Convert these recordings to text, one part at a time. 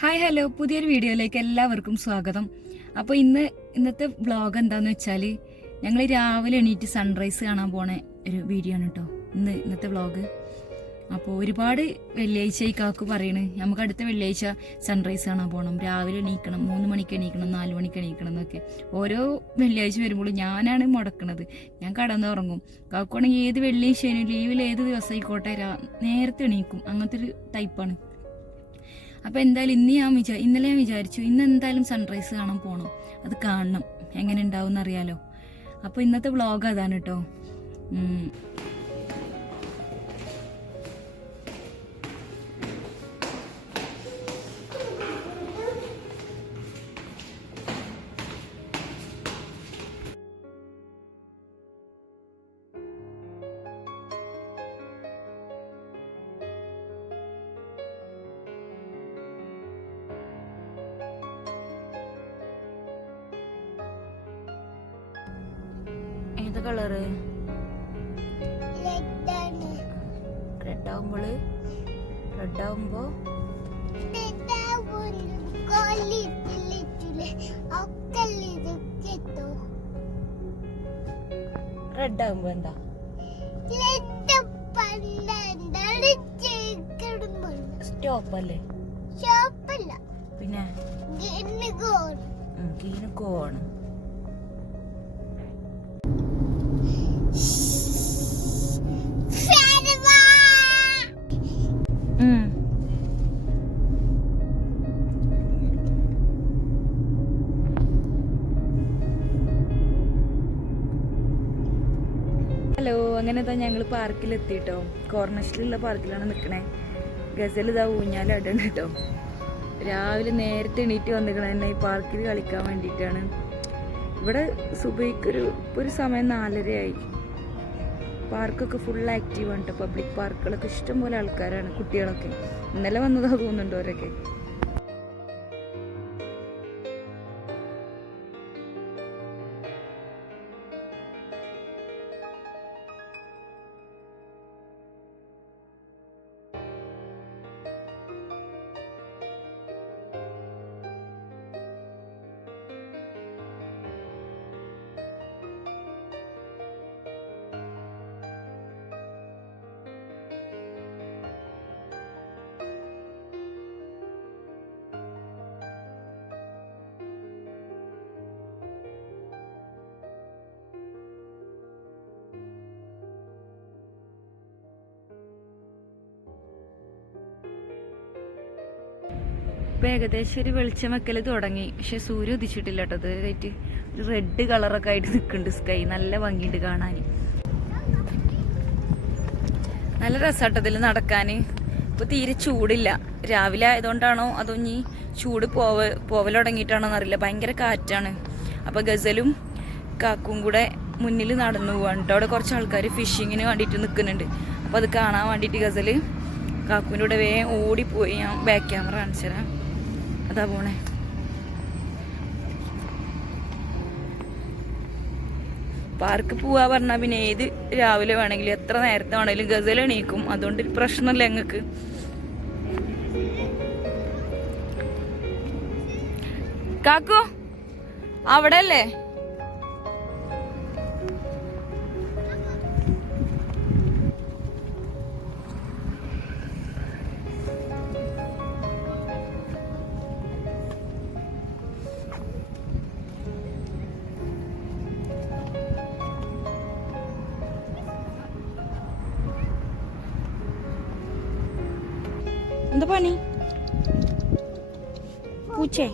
Hi hello, പുതിയൊരു വീഡിയോയിലേക്ക് എല്ലാവർക്കും സ്വാഗതം. അപ്പോൾ ഇന്നത്തെ വ്ളോഗ് എന്താണെന്ന് വെച്ചാൽ ഞങ്ങൾ രാവിലെ എണീറ്റ് സൺറൈസ് കാണാൻ പോണ ഒരു വീഡിയോ ആണ് കേട്ടോ ഇന്നത്തെ വ്ളോഗ്. അപ്പോൾ ഒരുപാട് വെള്ളിയാഴ്ച ഈ കാക്കു പറയണ് നമുക്ക് അടുത്ത വെള്ളിയാഴ്ച സൺറൈസ് കാണാൻ പോകണം, രാവിലെ എണീക്കണം, 3 മണിക്ക് എണീക്കണം, 4 മണിക്ക് എണീക്കണം എന്നൊക്കെ. ഓരോ വെള്ളിയാഴ്ച വരുമ്പോൾ ഞാനാണ് മുടക്കണത്, ഞാൻ കടന്നുറങ്ങും. കാക്കുവാണെങ്കിൽ ഏത് വെള്ളിയാഴ്ച ലീവിൽ ഏത് ദിവസം ആയിക്കോട്ടെ നേരത്തെ എണീക്കും, അങ്ങനത്തെ ഒരു ടൈപ്പാണ്. അപ്പോൾ എന്തായാലും ഇന്നലെ ഞാൻ വിചാരിച്ചു ഇന്ന് എന്തായാലും സൺറൈസ് കാണാൻ പോകണം, അത് കാണണം, എങ്ങനെ ഉണ്ടാവും എന്നറിയാലോ. അപ്പോൾ ഇന്നത്തെ വ്ളോഗ് അതാണ് കേട്ടോ. ഏത് കളറ്? റെഡ് ആവുമ്പോ എന്താ സ്റ്റോപ്പ് അല്ലേ? പിന്നെ ഗ്രീന് കോണ്. ഹലോ, അങ്ങനെ ഇതാ ഞങ്ങൾ പാർക്കിലെത്തിട്ടോ. കോർണേഴ്സിലുള്ള പാർക്കിലാണ് നിൽക്കണേ. ഗസൽ ഇതാ ഊഞ്ഞാലാടാണ് കേട്ടോ. രാവിലെ നേരത്തെ എണീറ്റ് വന്നിക്കണേ തന്നെ ഈ പാർക്കിൽ കളിക്കാൻ വേണ്ടിയിട്ടാണ്. ഇവിടെ സുബൈക്കൊരു സമയം 4:30 ആയി. പാർക്കൊക്കെ ഫുൾ ആക്റ്റീവാണ് കേട്ടോ. പബ്ലിക് പാർക്കുകളൊക്കെ ഇഷ്ടംപോലെ ആൾക്കാരാണ്, കുട്ടികളൊക്കെ. ഇന്നലെ വന്നതാ തോന്നുന്നുണ്ട് അവരൊക്കെ. ഇപ്പം ഏകദേശം ഒരു വെളിച്ചം വെക്കൽ തുടങ്ങി, പക്ഷെ സൂര്യ ഉദിച്ചിട്ടില്ല കേട്ടോ. ഇതുവരെയായിട്ട് ഒരു റെഡ് കളറൊക്കെ ആയിട്ട് നിൽക്കുന്നുണ്ട് സ്കൈ. നല്ല ഭംഗിയുണ്ട് കാണാൻ, നല്ല രസമാട്ടതിൽ നടക്കാൻ. ഇപ്പോൾ തീരെ ചൂടില്ല. രാവിലെ ആയതുകൊണ്ടാണോ അതോ ഇനി ചൂട് പോവൽ തുടങ്ങിയിട്ടാണോ എന്നറിയില്ല. ഭയങ്കര കാറ്റാണ്. അപ്പോൾ ഗസലും കാക്കും കൂടെ മുന്നിൽ നടന്നു പോവാണ് കേട്ടോ. അവിടെ കുറച്ച് ആൾക്കാർ ഫിഷിങ്ങിന് വേണ്ടിയിട്ട് നിൽക്കുന്നുണ്ട്. അപ്പോൾ അത് കാണാൻ വേണ്ടിയിട്ട് ഗസൽ കാക്കുവിൻ്റെ കൂടെ വേഗം ഓടിപ്പോയി. ഞാൻ ബാക്ക് ക്യാമറ കാണിച്ചു തരാം. അതാ പോണേ. പാർക്ക് പോവാ പറഞ്ഞാൽ പിന്നെ ഏത് രാവിലെ വേണമെങ്കിലും എത്ര നേരത്തെ വേണമെങ്കിലും ഗസൽ എണീക്കും. അതുകൊണ്ട് പ്രശ്നമില്ല ഞങ്ങൾക്ക്. കാക്കു അവിടെ അല്ലേ? എന്താ പണി? പൂച്ചേ?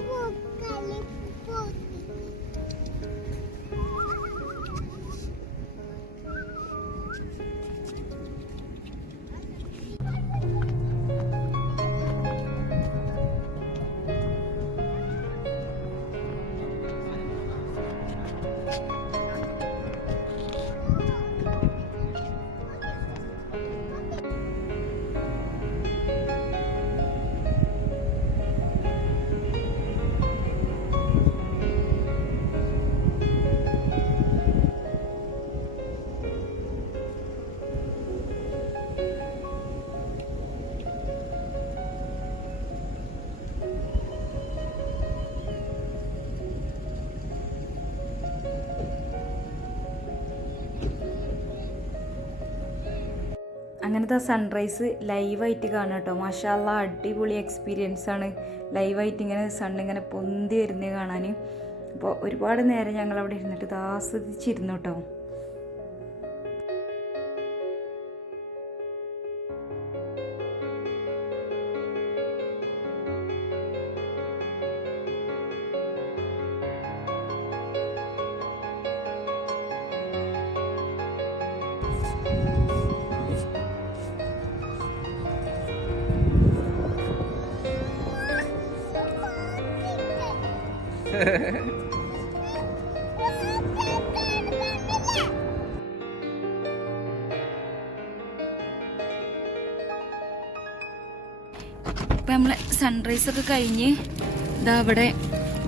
അങ്ങനത്തെ സൺറൈസ് ലൈവായിട്ട് കാണാം കേട്ടോ. മാഷാ അല്ലാ, അടിപൊളി എക്സ്പീരിയൻസ് ആണ് ലൈവായിട്ട് ഇങ്ങനെ സണ്ണിങ്ങനെ പൊന്തി വരുന്നത് കാണാൻ. അപ്പോൾ ഒരുപാട് നേരം ഞങ്ങൾ അവിടെ ഇരുന്നിട്ട് ഇത് ആസ്വദിച്ചിരുന്നു കേട്ടോ. ഇപ്പം നമ്മളെ സൺറൈസൊക്കെ കഴിഞ്ഞ് ഇതാ അവിടെ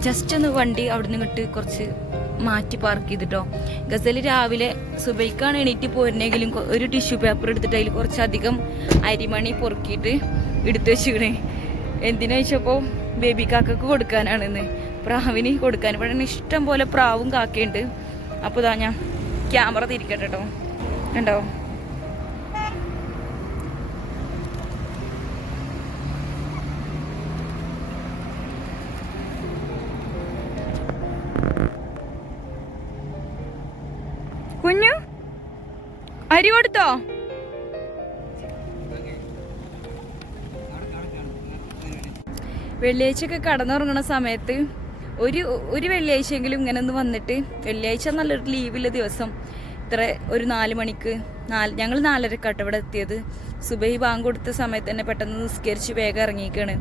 ജസ്റ്റ് ഒന്ന് വണ്ടി അവിടെ നിന്ന് ഇങ്ങോട്ട് കുറച്ച് മാറ്റി പാർക്ക് ചെയ്തിട്ടോ. ഗസൽ രാവിലെ സുബൈക്കാണ് എണീറ്റ് പോരുന്നെങ്കിലും ഒരു ടിഷ്യൂ പേപ്പർ എടുത്തിട്ട് അതിൽ കുറച്ചധികം അരിമണി പൊറുക്കിയിട്ട് എടുത്തു വെച്ചിക്കണേ. എന്തിനാ വെച്ചപ്പോൾ ബേബി കാക്കക്ക് കൊടുക്കാനാണെന്ന്, പ്രാവിന് കൊടുക്കാൻ. ഇവിടെ ഇഷ്ടം പോലെ പ്രാവും കാക്കയുണ്ട്. അപ്പോൾ ഇതാ ഞാൻ ക്യാമറ തിരിക്കട്ടെ കേട്ടോ. കണ്ടോ, കുഞ്ഞു അരി കൊടുത്തോ? വെള്ളിയാഴ്ചയൊക്കെ കടന്നുറങ്ങുന്ന സമയത്ത് ഒരു വെള്ളിയാഴ്ചയെങ്കിലും ഇങ്ങനെ ഒന്ന് വന്നിട്ട്, വെള്ളിയാഴ്ച നല്ലൊരു ലീവുള്ള ദിവസം, ഇത്ര ഒരു 4 മണിക്ക് ഞങ്ങൾ 4:30 ഇവിടെ എത്തിയത്. സുബഹി ബാങ്ക് കൊടുത്ത സമയത്ത് തന്നെ പെട്ടെന്ന് നിസ്കരിച്ച് വേഗം ഇറങ്ങിയിരിക്കുകയാണ്.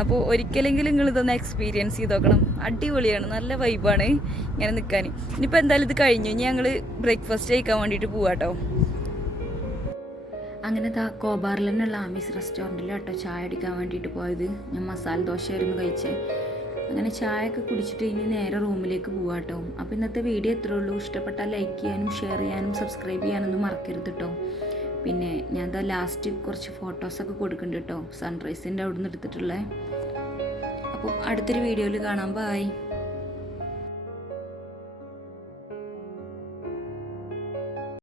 അപ്പോൾ ഒരിക്കലെങ്കിലും നിങ്ങൾ ഇതൊന്ന് എക്സ്പീരിയൻസ് ചെയ്ത് നോക്കണം. അടിപൊളിയാണ്, നല്ല വൈബാണ് ഇങ്ങനെ നിൽക്കാൻ. ഇനിയിപ്പോൾ എന്തായാലും ഇത് കഴിഞ്ഞു, ഇനി ഞങ്ങൾ ബ്രേക്ക്ഫാസ്റ്റ് കഴിക്കാൻ വേണ്ടിയിട്ട് പോവാട്ടോ. അങ്ങനെ കോബാറിൽ തന്നെയുള്ള ആമീസ് റെസ്റ്റോറൻറ്റിലാട്ടോ ചായ അടിക്കാൻ വേണ്ടിയിട്ട് പോയത്. ഞാൻ മസാല ദോശയായിരുന്നു കഴിച്ചത്. അങ്ങനെ ചായ ഒക്കെ കുടിച്ചിട്ട് ഇനി നേരെ റൂമിലേക്ക് പോവാട്ടോ. അപ്പോൾ ഇന്നത്തെ വീഡിയോ എത്രയേ ഉള്ളൂ. ഇഷ്ടപ്പെട്ടാൽ ലൈക്ക് ചെയ്യാനും ഷെയർ ചെയ്യാനും സബ്സ്ക്രൈബ് ചെയ്യാനൊന്നും മറക്കരുത് കേട്ടോ. പിന്നെ ഞാൻ ലാസ്റ്റ് കുറച്ച് ഫോട്ടോസൊക്കെ കൊടുക്കുന്നുണ്ട് കേട്ടോ, സൺറൈസിൻ്റെ അവിടെ നിന്ന് എടുത്തിട്ടുള്ളത്. അപ്പോൾ അടുത്തൊരു വീഡിയോയിൽ കാണാം. ബൈ.